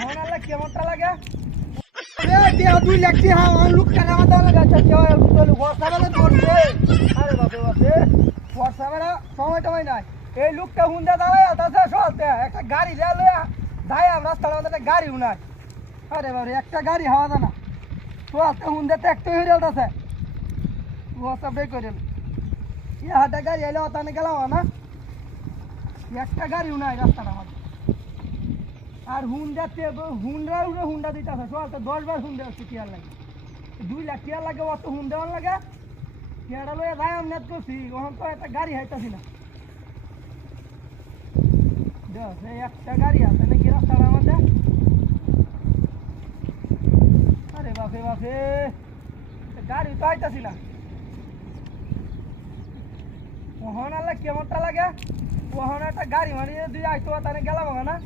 মোহনালে কেমনটা লাগে এ টিয়া 2 লাখ টিয়া লোক টাকা মাথা লাগা টিয়া তো হোয়াটসঅ্যাপে ধরছে আরে বাপরে বাপরে হোয়াটসঅ্যাপে সময় টময় নাই এই লোকটা হুন্ডা দাঁড়ায় তাছে সতে একটা গাড়ি লয়া যাই আমরা রাস্তার মধ্যে একটা গাড়ি উনাই আরে বাপরে একটা গাড়ি হাওয়া দানা তো হুন্ডাতে একটা হইরে উঠাছে হোয়াটসঅ্যাপে করেন ইয়া হাটা গাড়ি এলো তানে গেলাম না একটা গাড়ি উনাই রাস্তার মধ্যে আর হুন্ডাতে হুন্ডা দিতেছে চলতে 10 বার হুন্ডা হচ্ছে টিয়ার লাগে 2 লাখ টিয়ার লাগে অত হুন্ডা লাগে টিয়াটা লয়ে যাই আমি নেট করছি ওখান তো একটা গাড়ি হাইতাছি না একটা গাড়ি আছে নাকি রাস্তার মধ্যে আরে বাপে বাপে গাড়ি তো হাইতাছি না ওখানে কেমনটা লাগে ওখানে একটা গাড়ি মারিয়ে দিয়ে আইতো তাহলে গেলাম না